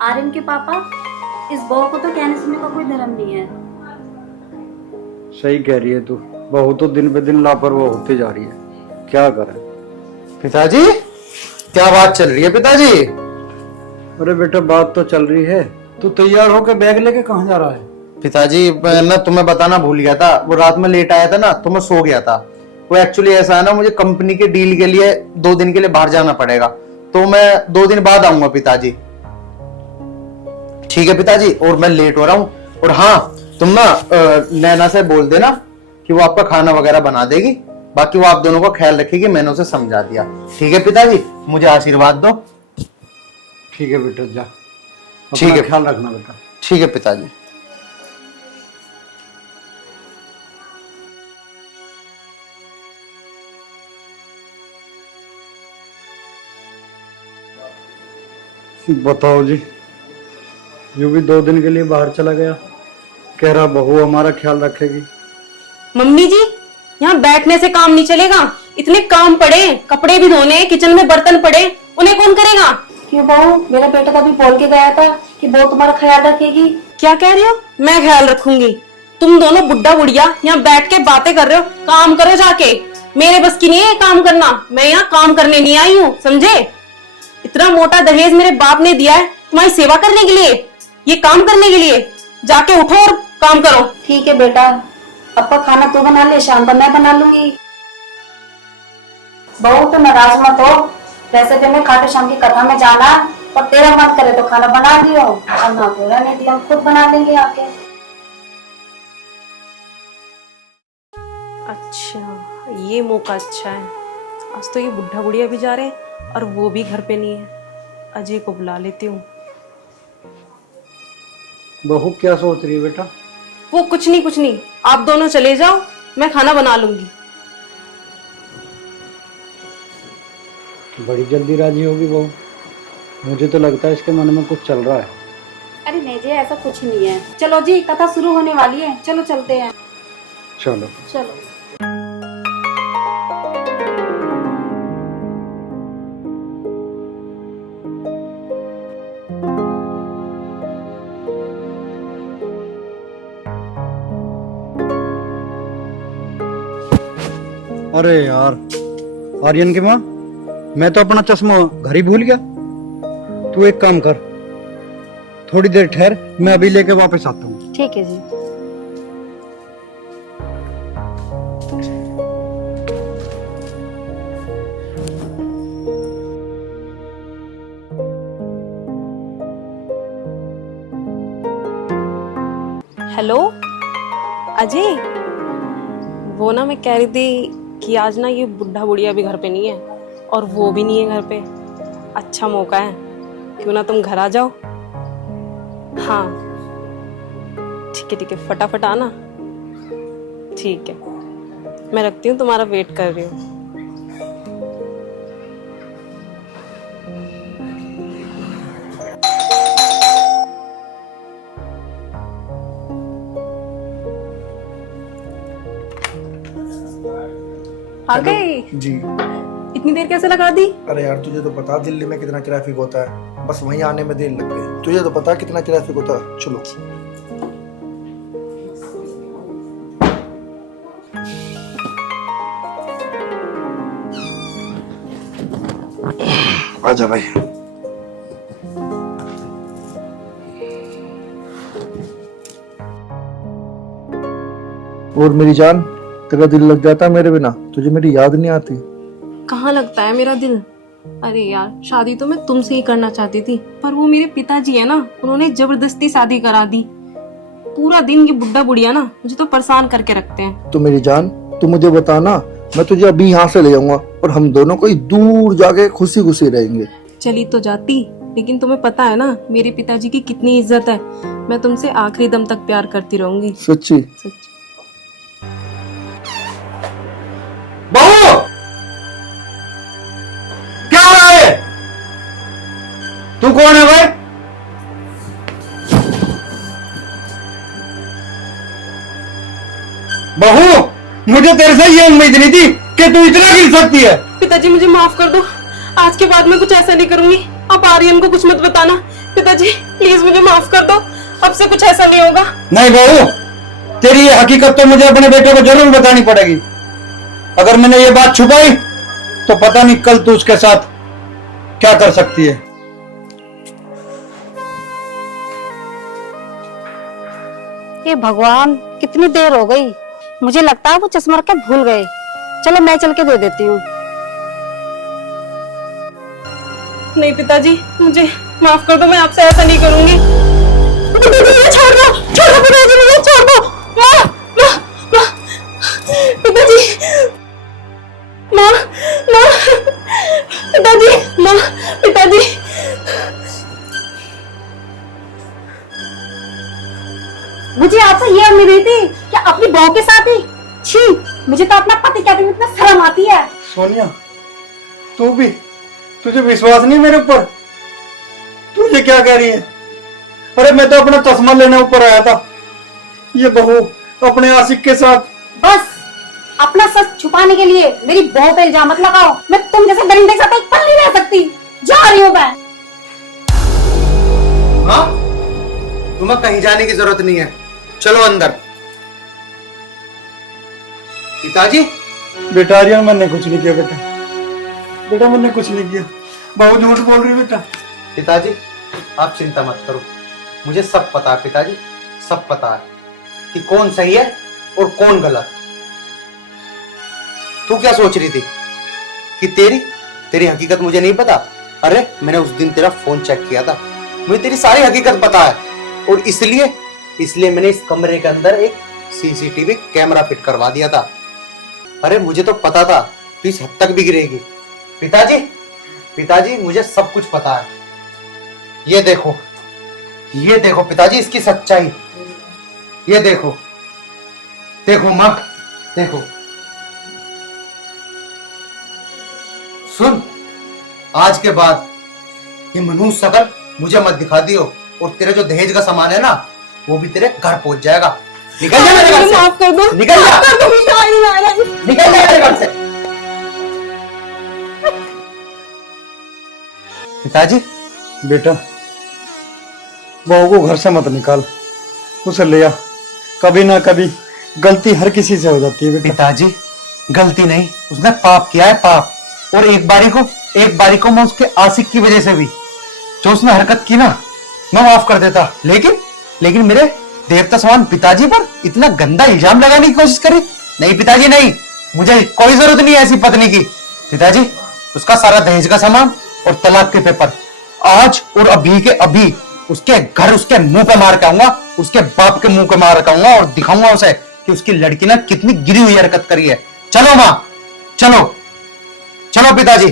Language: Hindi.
आर्यन के पापा, इस बहू को तो कहने सुनने का कोई धर्म नहीं है। सही कह रही है तू। बहू तो दिन पे दिन लापरवाह होती जा रही है, क्या करें। पिताजी, क्या बात चल रही है पिताजी? अरे बेटा बात तो चल रही है। तू तैयार होकर बैग लेके कहाँ जा रहा है? पिताजी मैं ना तुम्हें बताना भूल गया था, वो रात में लेट आया था ना तो मैं सो गया था। वो एक्चुअली ऐसा है ना, मुझे कंपनी के डील के लिए 2 दिन के लिए बाहर जाना पड़ेगा, तो मैं 2 दिन बाद आऊंगा पिताजी। ठीक है पिताजी, और मैं लेट हो रहा हूँ। और हाँ, तुम ना नैना से बोल देना कि वो आपका खाना वगैरह बना देगी, बाकी वो आप दोनों का ख्याल रखेगी, मैंने उसे समझा दिया। ठीक है पिताजी, मुझे आशीर्वाद दो। ठीक है बेटा, जा। ठीक है, ख्याल रखना बेटा। ठीक है पिताजी। बताओ जी, यूं भी 2 दिन के लिए बाहर चला गया, कह रहा बहू हमारा ख्याल रखेगी। मम्मी जी, यहाँ बैठने से काम नहीं चलेगा। इतने काम पड़े, कपड़े भी धोने, किचन में बर्तन पड़े, उन्हें कौन करेगा? क्यों बहू, मेरा बेटा तो अभी बोल के गया था कि बहू तुम्हारा ख्याल रखेगी। क्या कह रहे हो? मैं ख्याल रखूंगी? तुम दोनों बुड्ढा बुढ़िया यहाँ बैठ के बातें कर रहे हो, काम करो जाके। मेरे बस की नहीं है काम करना, मैं यहाँ काम करने नहीं आई हूँ, समझे? इतना मोटा दहेज मेरे बाप ने दिया है तुम्हारी सेवा करने के लिए, ये काम करने के लिए। जाके उठो और काम करो। ठीक है बेटा, अब का खाना तू बना ले, शाम का मैं बना लूंगी। बहू तो नाराज मत हो, वैसे भी मैं खाटू श्याम की कथा में जाना, और तेरा मन करे तो खाना बना दियो, और ना तो रहने दिया, हम खुद बना लेंगे आके। अच्छा, ये मौका अच्छा है। आज तो ये बुढ़ा बुढ़िया भी जा रहे हैं और वो भी घर पे नहीं है। अजय को बुला लेती हूँ। बहू क्या सोच रही है बेटा? वो कुछ नहीं, आप दोनों चले जाओ, मैं खाना बना लूंगी। बड़ी जल्दी राजी होगी बहू, मुझे तो लगता है इसके मन में कुछ चल रहा है। अरे नहीं जी, ऐसा कुछ नहीं है। चलो जी, कथा शुरू होने वाली है, चलो चलते हैं। चलो चलो। अरे यार, आर्यन की माँ, मैं तो अपना चश्मा घर ही भूल गया। तू एक काम कर, थोड़ी देर ठहर, मैं अभी लेके वापस आता हूँ। ठीक है जी। हेलो अजय, वो ना मैं कह रही थी कि आज ना ये बुढ़ा बुढ़िया भी घर पे नहीं है और वो भी नहीं है घर पे। अच्छा मौका है, क्यों ना तुम घर आ जाओ। हाँ ठीक है, फटाफट आना। ठीक है, मैं रखती हूँ, तुम्हारा वेट कर रही हूँ। आ गए जी। इतनी देर कैसे लगा दी? अरे यार, तुझे तो पता दिल्ली में कितना ट्रैफिक होता है, बस वहीं आने में देर लग गई। तुझे तो पता कितना ट्रैफिक होता है। चलो आजा भाई। और मेरी जान, तेरा दिल लग जाता है मेरे बिना? तुझे मेरी याद नहीं आती? कहाँ लगता है मेरा दिल? अरे यार, शादी तो मैं तुमसे ही करना चाहती थी, पर वो मेरे पिताजी है ना, उन्होंने जबरदस्ती शादी करा दी। पूरा दिन ये बुढ़ा बुढ़िया ना मुझे तो परेशान करके रखते हैं। तो मेरी जान, तू मुझे बताना, मैं तुझे अभी यहाँ से ले जाऊंगा और हम दोनों कोई दूर जाके खुशी खुशी रहेंगे। चली तो जाती, लेकिन तुम्हें पता है ना मेरे पिताजी की कितनी इज्जत है। मैं तुमसे आखिरी दम तक प्यार करती रहूंगी। सच्ची? सच्ची। बहू, क्या हो रहा है? तू कौन है भाई? बहू, मुझे तेरे से ये उम्मीद नहीं थी कि तू इतना गिर सकती है। पिताजी मुझे माफ कर दो, आज के बाद मैं कुछ ऐसा नहीं करूंगी। आप आर्यन को कुछ मत बताना, पिताजी प्लीज मुझे माफ कर दो, अब से कुछ ऐसा नहीं होगा। नहीं बहू, तेरी ये हकीकत तो मुझे अपने बेटे को जरूर बतानी पड़ेगी। अगर मैंने ये बात छुपाई तो पता नहीं कल तू उसके साथ क्या कर सकती है। ये भगवान, कितनी देर हो गई, मुझे लगता है वो चश्मा रख के भूल गए। चलो मैं चल के दे देती हूँ। नहीं पिताजी मुझे माफ कर दो, मैं आपसे ऐसा नहीं करूंगी। छोड़ दो पिताजी, मुझे छोड़ दो। माँ, माँ, माँ, पिताजी, माँ, माँ, पिताजी, माँ, पिताजी। मुझे आपसे ये उम्मीद नहीं थी कि अपनी बहू के साथ ही। छी, मुझे तो अपना पति कहते हुए इतना शर्म आती है। सोनिया, तू भी, तुझे विश्वास नहीं मेरे ऊपर? तू ये क्या कह रही है? अरे मैं तो अपना चश्मा लेने ऊपर आया था, ये बहू अपने आशिक के साथ। बस अपना सच छुपाने के लिए मेरी बहू पे इल्जाम मत लगाओ। मैं तुम जैसे दरिंदे के साथ एक पल नहीं रह सकती। जा रही हूँ मैं। हाँ, तुम्हें कहीं जाने की जरूरत नहीं है, चलो अंदर। पिताजी, बेटा आर्यन, मैंने कुछ नहीं किया बेटा, बेटा मैंने कुछ नहीं किया। बहू झूठ बोल रही है बेटा। पिताजी आप चिंता मत करो, मुझे सब पता है पिताजी, सब पता है कि कौन सही है और कौन गलत। तू क्या सोच रही थी कि तेरी हकीकत मुझे नहीं पता? अरे मैंने उस दिन तेरा फोन चेक किया था, मुझे तेरी सारी हकीकत पता है, और इसलिए मैंने इस कमरे के अंदर एक सीसीटीवी कैमरा फिट करवा दिया था। अरे मुझे तो पता था तू इस हद तक भी गिरेगी। पिताजी मुझे सब कुछ पता है। ये देखो पिताजी इसकी सच्चाई, ये देखो माँ, देखो। सुन, आज के बाद ये मनुष्य शकल मुझे मत दिखा दियो, और तेरा जो दहेज का सामान है ना वो भी तेरे घर पहुंच जाएगा। निकल जा मेरे घर से, माफ कर दो, निकल जा, माफ कर दो, निकल जा मेरे घर से। पिताजी, बेटा बहू को घर से मत निकाल, उसे ले आ। कभी ना कभी गलती हर किसी से हो जाती है बेटा। पिताजी गलती नहीं, उसने पाप किया है, पाप। और एक बारी को मैं उसके आशिक की वजह से भी जो उसने हरकत की ना, मैं माफ कर देता, लेकिन मेरे देवता समान पिताजी पर इतना गंदा इल्जाम लगाने की कोशिश करी। नहीं पिताजी नहीं, मुझे कोई जरूरत नहीं है ऐसी पत्नी की। पिताजी उसका सारा दहेज का सामान और तलाक के पेपर आज और अभी के अभी उसके घर, उसके मुंह पे मार के आऊंगा, उसके बाप के मुंह पे मार के आऊंगा, और दिखाऊंगा उसे कि उसकी लड़की ने कितनी गिरी हुई हरकत करी है। चलो माँ, चलो पिताजी।